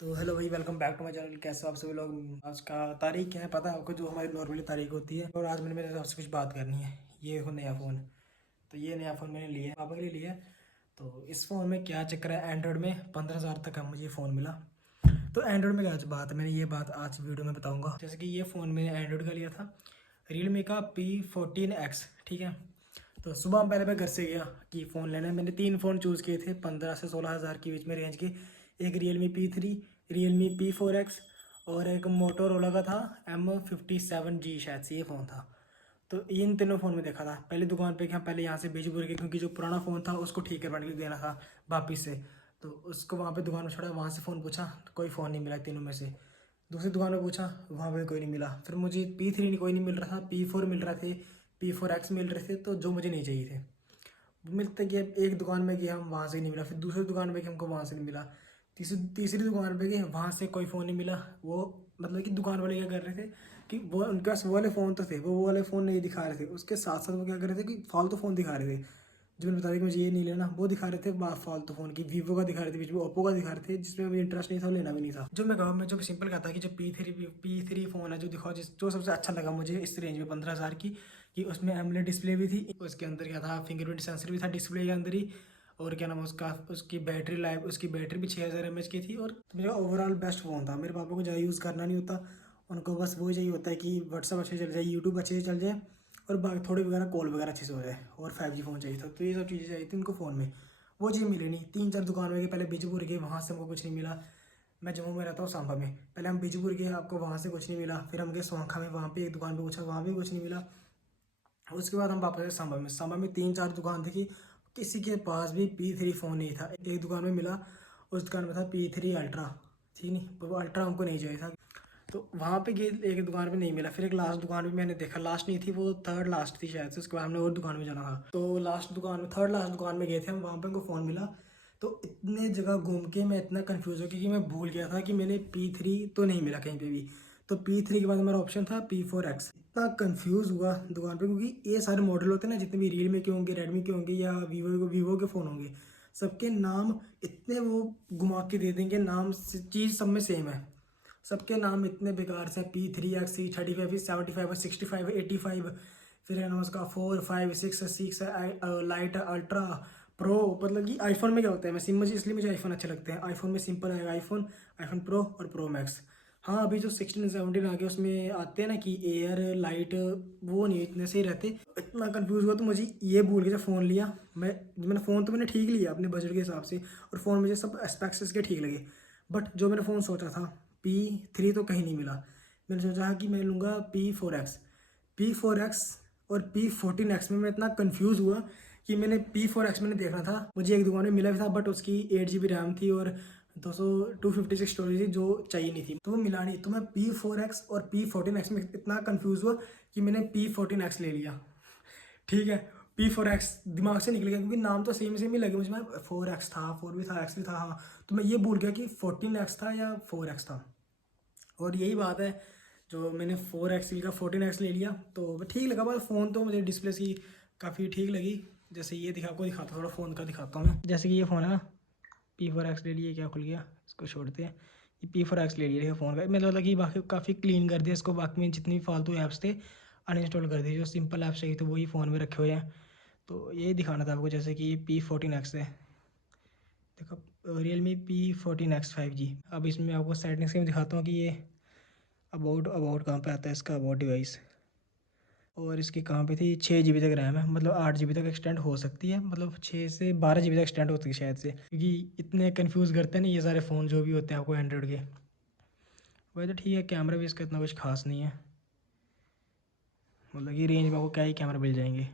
तो हेलो भाई, welcome back to my channel. कैसे हो आप सभी लोग। आज का तारीख क्या है पता है आपको, जो हमारी नॉर्मली तारीख होती है। और आज मैंने मेरे आपसे कुछ बात करनी है। ये हो नया फ़ोन। तो ये नया फ़ोन मैंने लिया है, पापा के लिए लिया है। तो इस फ़ोन में क्या चक्कर है, एंड्रॉयड में 15,000 तक का मुझे ये फ़ोन मिला। तो एंड्रॉयड में क्या बात है, मैंने ये बात आज वीडियो में बताऊँगा। जैसे कि ये फ़ोन मैंने एंड्रॉयड का लिया था, रियलमी का P14X, ठीक है। तो सुबह पहले मैं घर से गया कि फ़ोन लेना है। मैंने 3 फ़ोन चूज़ किए थे 15 से 16,000 के बीच में रेंज के। एक रियलमी P3, रियलमी P4X और एक मोटोरोला का था M57G, शायद से ये फ़ोन था। तो इन तीनों फ़ोन में देखा था। पहले दुकान पे गया, पहले यहाँ से बीजपुर के, क्योंकि जो पुराना फ़ोन था उसको ठीक करवाने के लिए देना था वापिस से। तो उसको वहाँ पे दुकान में छोड़ा, वहाँ से फ़ोन पूछा तो कोई फ़ोन नहीं मिला तीनों में से। दूसरी दुकान में पूछा, वहाँ पे कोई नहीं मिला। फिर मुझे P3 कोई नहीं मिल रहा था, P4 मिल रहे थे, P4X मिल रहे थे, तो जो मुझे नहीं चाहिए थे। मिलते गए, एक दुकान में गए हम, वहाँ से नहीं मिला। फिर दूसरी दुकान में गए, हमको वहाँ से नहीं मिला। तीसरी दुकान पे गए, वहाँ से कोई फ़ोन नहीं मिला। वो मतलब कि दुकान वाले क्या कर रहे थे कि वो उनके पास वो वाले फ़ोन तो थे, वो वाले फ़ोन नहीं दिखा रहे थे। उसके साथ साथ वो क्या कर रहे थे कि फालतू फ़ोन दिखा रहे थे। जो मैंने बताया कि मुझे ये नहीं लेना, वो दिखा रहे थे फालतू फ़ोन की। वीवो का दिखा रहे थे, बीच में ओप्पो का दिखा रहे थे, जिसमें मुझे इंटरेस्ट नहीं था, लेना भी नहीं था। जो मैं गाँव में जो सिंपल कहता कि जो पी थ्री फ़ोन है, जो दिखाओ, जो सबसे अच्छा लगा मुझे इस रेंज में 15,000 की, कि उसमें एमोलेड डिस्प्ले भी थी। उसके अंदर क्या था, फिंगरप्रिंट सेंसर भी था डिस्प्ले के अंदर ही। और क्या नाम है उसका, उसकी बैटरी लाइफ, उसकी बैटरी भी 6000 mAh की थी। और मेरा ओवरऑल बेस्ट फ़ोन था। मेरे पापा को ज़्यादा यूज़ करना नहीं होता, उनको बस वो चाहिए होता है कि व्हाट्सअप अच्छे से चल जाए, यूट्यूब अच्छे से चल जाए, और बाकी थोड़ी वगैरह कॉल वगैरह अच्छे से हो जाए। और 5G फ़ोन चाहिए था। तो ये सब चीज़ें चाहिए थी उनको फ़ोन में। वो चीज़ मिली नहीं। 3-4 दुकान में गए, पहले बीजपुर गए, वहाँ से हमको कुछ नहीं मिला। मैं जम्मू में रहता हूँ, सांबा में। पहले हम बीजपुर गए, आपको वहाँ से कुछ नहीं मिला। फिर हम गए सोखा में, वहाँ पे एक दुकान पे पूछा, वहाँ भी कुछ नहीं मिला। उसके बाद हम वापस आए सांबा में 3-4 दुकान देखी, किसी के पास भी P3 फ़ोन नहीं था। एक दुकान में मिला, उस दुकान में था P3 अल्ट्रा, ठीक नहीं, वो अल्ट्रा हमको नहीं चाहिए था। तो वहाँ पे गए, एक दुकान पे नहीं मिला। फिर एक लास्ट दुकान पे मैंने देखा, लास्ट नहीं थी वो, थर्ड लास्ट थी शायद से। उसके बाद हमने और दुकान में जाना था। तो लास्ट दुकान में, थर्ड लास्ट दुकान में गए थे हम, वहाँ पे हमको फ़ोन मिला। तो इतने जगह घूम के मैं इतना कंफ्यूज हो, क्योंकि मैं भूल गया था कि मैंने P3 तो नहीं मिला कहीं पे भी। तो P3 के बाद हमारा ऑप्शन था P4X। इतना कंफ्यूज हुआ दुकान पे, क्योंकि ये सारे मॉडल होते हैं ना, जितने भी रियलमी के होंगे, रेडमी के होंगे, या वीवो के फ़ोन होंगे, सबके नाम इतने वो घुमा के दे देंगे, नाम चीज़ सब में सेम है। सबके नाम इतने बेकार से, P3X, C35, C75, 65, 85। फिर है ना उसका 4, 5, 6 लाइट, अल्ट्रा, प्रो। मतलब कि आईफोन में क्या होता है, मैं सिम मुझे इसलिए मुझे आईफोन अच्छे लगते हैं। आईफोन में सिंपल आएगा, आईफोन प्रो और प्रो मैक्स। हाँ, अभी जो 16-17 आ गए, उसमें आते हैं ना कि एयर, लाइट, वो नहीं इतने सही रहते। इतना कंफ्यूज हुआ तो मुझे ये भूल के जब फ़ोन लिया, मैंने फ़ोन तो मैंने ठीक लिया अपने बजट के हिसाब से, और फ़ोन मुझे सब एस्पेक्ट्स इसके ठीक लगे। बट जो मैंने फ़ोन सोचा था, P3 तो कहीं नहीं मिला। मैंने सोचा कि मैं लूँगा P4X और P14X में मैं इतना कंफ्यूज हुआ कि मैंने P4X मैंने देखना था, मुझे एक दुकान में मिला भी था, बट उसकी 8 GB रैम थी और 256 स्टोरेज थी, जो चाहिए नहीं थी, तो वो मिला नहीं। तो मैं P4X और P14X में इतना कंफ्यूज हुआ कि मैंने P14X ले लिया, ठीक है। P4X दिमाग से निकल गया, क्योंकि नाम तो सेम सेम ही लगे मुझे। मैं 4X था, 4 भी था, X भी था, हाँ। तो मैं ये भूल गया कि 14X था या 4X था। और यही बात है, जो मैंने 4X का 14X ले लिया, तो ठीक लगा। बस फ़ोन तो मुझे डिस्प्ले की काफ़ी ठीक लगी। जैसे ये आपको दिखाता हूँ, थोड़ा फ़ोन का दिखाता हूँ मैं। जैसे कि ये फ़ोन है ना, P4X ले लिए, क्या खुल गया, इसको छोड़ते हैं। ये P4X ले लिया फ़ोन का, मतलब लगा कि बाकी काफ़ी क्लीन कर दिया इसको। बाकी में जितनी फालतू ऐप्स थे अनइंस्टॉल कर दिए, जो सिंपल ऐप्स चाहिए थे वही फ़ोन में रखे हुए हैं। तो यही दिखाना था आपको। जैसे कि P14X है, देखो, रियलमी P14X 5G। अब इसमें आपको सेटिंग्स के में दिखाता हूँ कि ये अबाउट कहाँ पे आता है इसका, अबाउट डिवाइस। और इसकी कहाँ पे थी, 6 GB तक रैम है, मतलब 8 GB तक एक्सटेंड हो सकती है, मतलब 6 से 12 GB तक एक्सटेंड होती है शायद से, क्योंकि इतने कंफ्यूज करते हैं ना ये सारे फ़ोन जो भी होते हैं आपको एंड्रॉयड के। वही तो ठीक है, कैमरा भी इसका इतना कुछ खास नहीं है, मतलब कि रेंज में आपको क्या ही कैमरा मिल जाएंगे।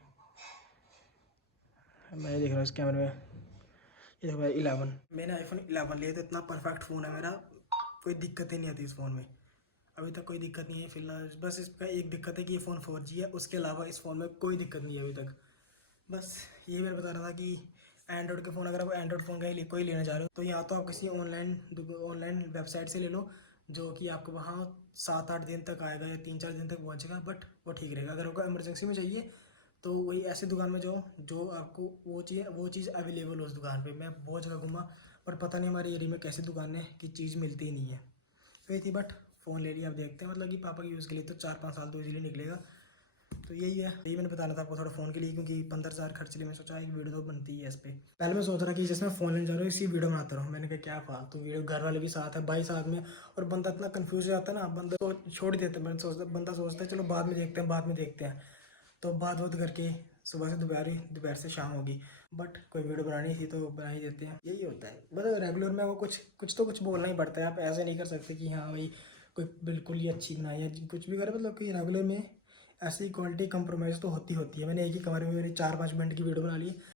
मैं देख रहा हूँ इस कैमरे में, ये देखो भाई 11, मैंने आईफोन 11 लिया, तो इतना परफेक्ट फ़ोन है मेरा, कोई दिक्कत ही नहीं आती इस फ़ोन में। अभी तक कोई दिक्कत नहीं है फिलहाल। बस इसका एक दिक्कत है कि ये फ़ोन 4G है, उसके अलावा इस फ़ोन में कोई दिक्कत नहीं है अभी तक। बस ये मैं बता रहा था कि एंड्रॉयड के फ़ोन, अगर आप एंड्रॉयड फ़ोन का ही कोई लेना चाह रहे हो, तो या तो आप किसी ऑनलाइन वेबसाइट से ले लो, जो कि आपको वहाँ 7-8 दिन तक आएगा, या 3-4 दिन तक पहुँचेगा, बट वो ठीक रहेगा। अगर आपको इमरजेंसी में चाहिए, तो वही ऐसी दुकान में जाओ जो आपको वो चीज़ अवेलेबल हो उस दुकान पे। मैं बहुत जगह घूमा, और पता नहीं हमारे एरिया में कैसी दुकान है कि चीज़ मिलती ही नहीं है। तो ये थी, बट फ़ोन ले लिया। अब देखते हैं, मतलब कि पापा के यूज़ के लिए तो 4-5 साल तो इजीली निकलेगा। तो यही है, यही मैंने बताना था आपको थोड़ा फ़ोन के लिए, क्योंकि 15,000 खर्च लिए मैं सोचा एक वीडियो तो बनती है इस पर। पहले मैं सोच रहा कि जिसमें फ़ोन लेने जा रहा हूँ इसी वीडियो बनाता रहूँ, मैंने कहा क्या फालतू वीडियो, घर वाले भी साथ है, भाई साथ में, और बंदा इतना कन्फ्यूज हो जाता है ना, बंदा तो छोड़ ही देता है। बंदा सोचता है चलो बाद में देखते हैं, बाद में देखते हैं। तो बात बात करके सुबह से दोपहर हुई, दोपहर से शाम होगी, बट कोई वीडियो बनानी थी तो बना ही देते हैं। यही होता है, मतलब रेगुलर में वो कुछ कुछ तो कुछ बोलना ही पड़ता है। आप ऐसे नहीं कर सकते कि हाँ भाई कोई बिल्कुल ही अच्छी बनाई है, कुछ भी करे, मतलब कि रेगुलर में ऐसी क्वालिटी कंप्रोमाइज़ तो होती है। मैंने एक ही कमरे में मेरी 4-5 मिनट की वीडियो बना ली,